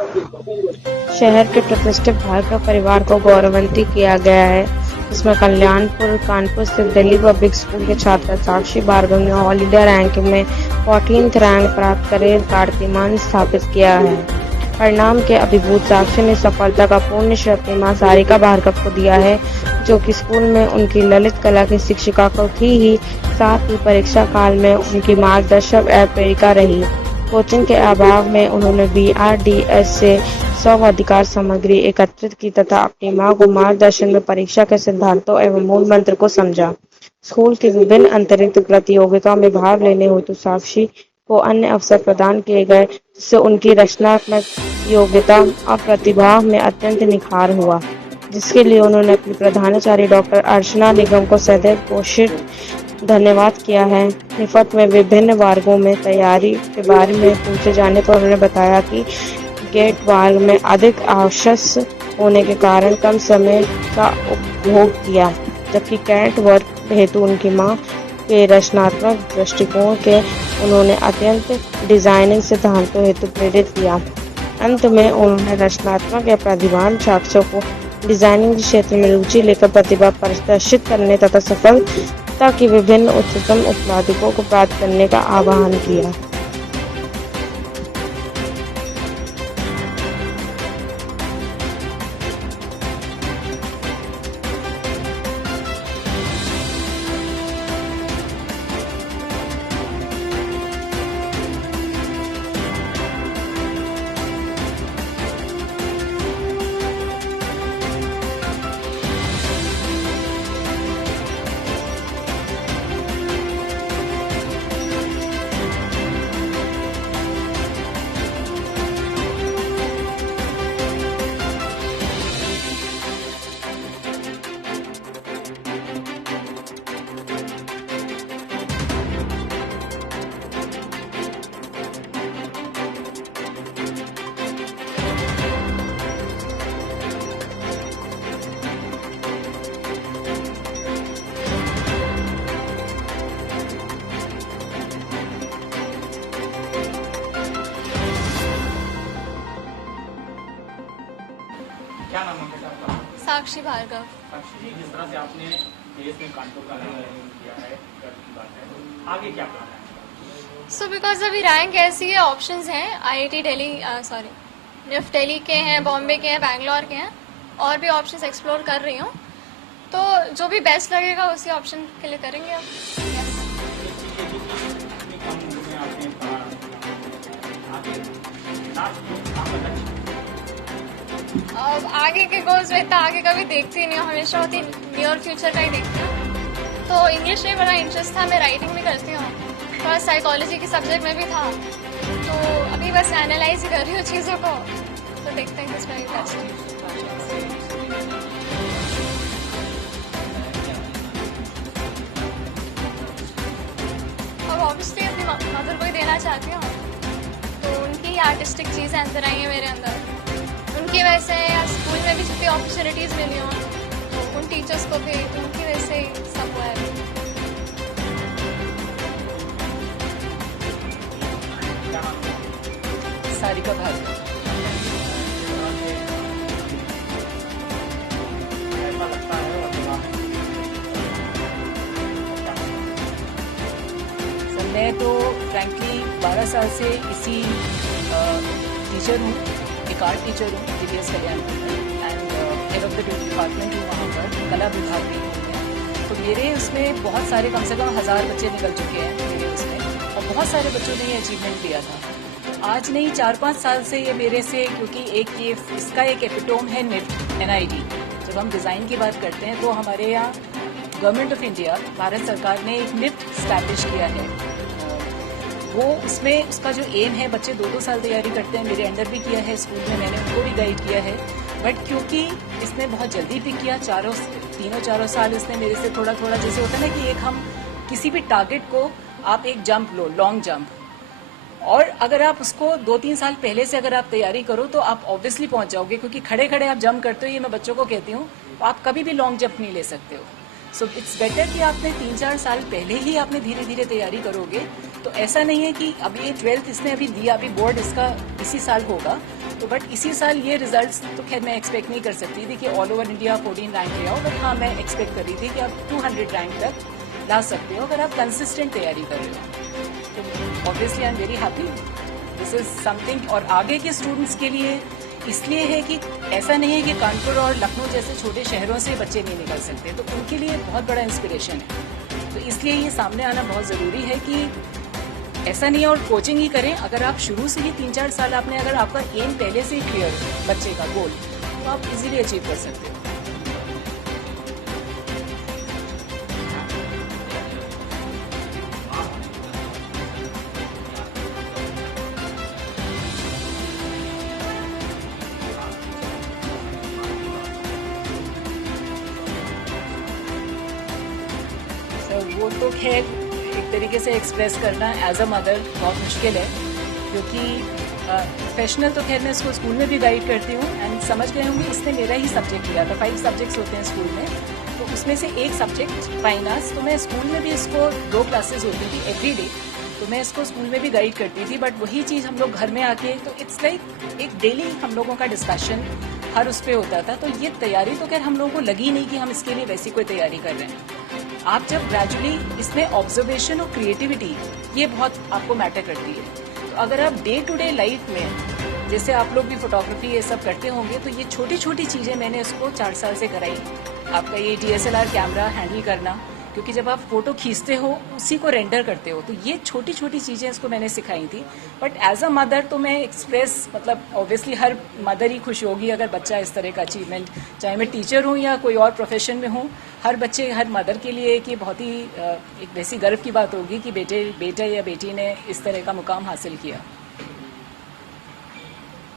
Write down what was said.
शहर के प्रतिष्ठित भार्गव परिवार को गौरवान्वित किया गया है, जिसमें कल्याणपुर, कानपुर स्थित दिल्ली पब्लिक स्कूल के छात्रा साक्षी भार्गव ने ऑल इंडिया रैंकिंग में 14th रैंक प्राप्त कर कीर्तिमान स्थापित किया है। परिणाम के अभिभूत साक्षी ने सफलता का पूर्ण श्रेय अपनी मां सारिका भार्गव को दिया है, जो कि स्कूल में उनकी ललित कला की शिक्षिका को थी ही, साथ ही परीक्षा काल में उनकी मार्गदर्शक एवं प्रेरिका रही। कोचिंग के अभाव में उन्होंने BRDS से 100 अधिकार सामग्री एकत्रित की तथा अपनी मां को मार्गदर्शन में परीक्षा के सिद्धांतों एवं मूल मंत्र को समझा। स्कूल की विभिन्न अतिरिक्त प्रतियोगिताओं में भाग लेने हेतु साक्षी को अन्य अवसर प्रदान किए गए, जिससे उनकी रचनात्मक योग्यता और प्रतिभा में अत्यंत निखार हुआ, जिसके लिए उन्होंने अपनी प्रधानाचार्य डॉक्टर अर्चना निगम को सदैव पोषित धन्यवाद किया है। निफट में विभिन्न वर्गों में तैयारी के बारे में पूछे जाने पर उन्होंने बताया कि गेट वर्ग में अधिक आवश्यक होने के कारण कम समय का उपभोग किया, जबकि कैट वर्ग हेतु उनकी मां के रचनात्मक दृष्टिकोण के उन्होंने अत्यंत डिजाइनिंग सिद्धांतों हेतु प्रेरित किया। अंत में उन्होंने रचनात्मक या प्रतिभावान छात्रों को डिजाइनिंग के क्षेत्र में रुचि लेकर प्रतिभा प्रदर्शित करने तथा सफलता की विभिन्न उच्चतम उपलब्धियों को प्राप्त करने का आह्वान किया। क्या नाम है बेटा आपका? साक्षी भार्गव। साक्षी जी, जिस तरह से आपने देश में कानपुर का रैंक किया है, गर्व की बात है, आगे क्या प्लान है? सो बिकॉज अभी रैंक ऐसी है, ऑप्शंस हैं, IIT दिल्ली निफ्ट दिल्ली के हैं, बॉम्बे के हैं, बैंगलोर के हैं, और भी ऑप्शंस एक्सप्लोर कर रही हूँ, तो जो भी बेस्ट लगेगा उसी ऑप्शन के लिए करेंगे अब। अब आगे के गोल्स में इतना आगे कभी देखती नहीं हूँ, हमेशा होती नियर फ्यूचर का ही देखती हूँ। तो इंग्लिश में बड़ा इंटरेस्ट था, मैं राइटिंग भी करती हूँ, थोड़ा साइकोलॉजी के सब्जेक्ट में भी था, तो अभी बस एनालाइज ही कर रही हूँ चीज़ों को, तो देखते हैं किसमें इंटरेस्ट है। अब ऑब्वियसली अपनी मदर को ही देना चाहती हूँ, तो उनकी आर्टिस्टिक चीज़ें अंदर आई हैं मेरे अंदर, उनकी वजह से या स्कूल में भी जितनी अपॉर्चुनिटीज़ मिली हों, तो उन टीचर्स को भी, तो उनकी वजह से ही सब हुआ है। सारिका भार्गव। मैं तो फ्रैंकली 12 साल से इसी टीचर हूँ, एक आर्ट टीचर हूँ DPS कल्याणपुर में, and head of the department हूँ वहाँ पर, कला विभाग भी हूँ। तो मेरे उसमें बहुत सारे, कम से कम 1000 बच्चे निकल चुके हैं मेरे उसमें, और बहुत सारे बच्चों ने ये अचीवमेंट किया था। आज नहीं 4-5 साल से ये मेरे से, क्योंकि एक ये इसका एक एपिटोम है NID। जब हम डिज़ाइन की बात करते हैं तो हमारे यहाँ गवर्नमेंट ऑफ इंडिया, भारत सरकार ने एक NIFT स्टैब्लिश किया है। वो उसमें उसका जो एम है, बच्चे 2-2 साल तैयारी करते हैं, मेरे अंडर भी किया है स्कूल में, मैंने उनको भी गाइड किया है, बट क्योंकि इसने बहुत जल्दी पिक किया, 3-4 साल इसने मेरे से थोड़ा थोड़ा, जैसे होता है ना कि एक हम किसी भी टारगेट को आप एक जंप लो, लॉन्ग जंप, और अगर आप उसको 2-3 साल पहले से अगर आप तैयारी करो तो आप ऑब्वियसली पहुंच जाओगे, क्योंकि खड़े खड़े आप जंप करते हो, ये मैं बच्चों को कहती हूँ, आप कभी भी लॉन्ग जंप नहीं ले सकते हो। सो इट्स बेटर कि आपने 3-4 साल पहले ही आपने धीरे धीरे तैयारी करोगे, तो ऐसा नहीं है कि अभी ये 12th इसने अभी दिया, अभी बोर्ड इसका इसी साल होगा, तो बट इसी साल ये रिजल्ट्स तो खैर मैं एक्सपेक्ट नहीं कर सकती थी कि ऑल ओवर इंडिया 14 रैंक ले आओ, बट हाँ मैं एक्सपेक्ट कर रही थी कि आप 200 रैंक तक ला सकते हो अगर आप कंसिस्टेंट तैयारी कर रहे हो। तो obviously I am very happy, this is something. और आगे के स्टूडेंट्स के लिए इसलिए है कि ऐसा नहीं है कि कानपुर और लखनऊ जैसे छोटे शहरों से बच्चे नहीं निकल सकते, तो उनके लिए बहुत बड़ा इंस्पिरेशन है। तो इसलिए ये सामने आना बहुत ज़रूरी है कि ऐसा नहीं है और कोचिंग ही करें। अगर आप शुरू से ही 3-4 साल आपने, अगर आपका एम पहले से ही क्लियर है बच्चे का गोल, तो आप इजीली अचीव कर सकते हो। वो तो खैर एक तरीके से एक्सप्रेस करना एज अ मदर बहुत मुश्किल है, क्योंकि प्रोफेशनल तो खैर मैं इसको स्कूल में भी गाइड करती हूँ एंड समझ गए होंगे इसने मेरा ही सब्जेक्ट लिया था। 5 सब्जेक्ट्स होते हैं स्कूल में, तो उसमें से एक सब्जेक्ट फाइन आर्ट्स, तो मैं स्कूल में भी इसको 2 क्लासेस होती थी एवरी डे, तो मैं इसको स्कूल में भी गाइड करती थी। बट वही चीज़ हम लोग घर में आके, तो इट्स लाइक एक डेली हम लोगों का डिस्कशन हर उस पर होता था। तो ये तैयारी तो खैर हम लोगों को लगी नहीं कि हम इसके लिए वैसी कोई तैयारी कर रहे हैं। आप जब ग्रेजुअली इसमें ऑब्जर्वेशन और क्रिएटिविटी ये बहुत आपको मैटर करती है। तो अगर आप डे टू डे लाइफ में, जैसे आप लोग भी फोटोग्राफी ये सब करते होंगे, तो ये छोटी छोटी चीज़ें मैंने इसको 4 साल से कराई। आपका ये DSLR कैमरा हैंडल करना, क्योंकि जब आप फोटो खींचते हो उसी को रेंडर करते हो, तो ये छोटी छोटी चीज़ें इसको मैंने सिखाई थी। बट एज अ मदर तो मैं एक्सप्रेस, मतलब ऑब्वियसली हर मदर ही खुश होगी अगर बच्चा इस तरह का अचीवमेंट, चाहे मैं टीचर हूँ या कोई और प्रोफेशन में हूँ, हर बच्चे, हर मदर के लिए कि बहुत ही एक वैसी गर्व की बात होगी कि बेटे या बेटी ने इस तरह का मुकाम हासिल किया।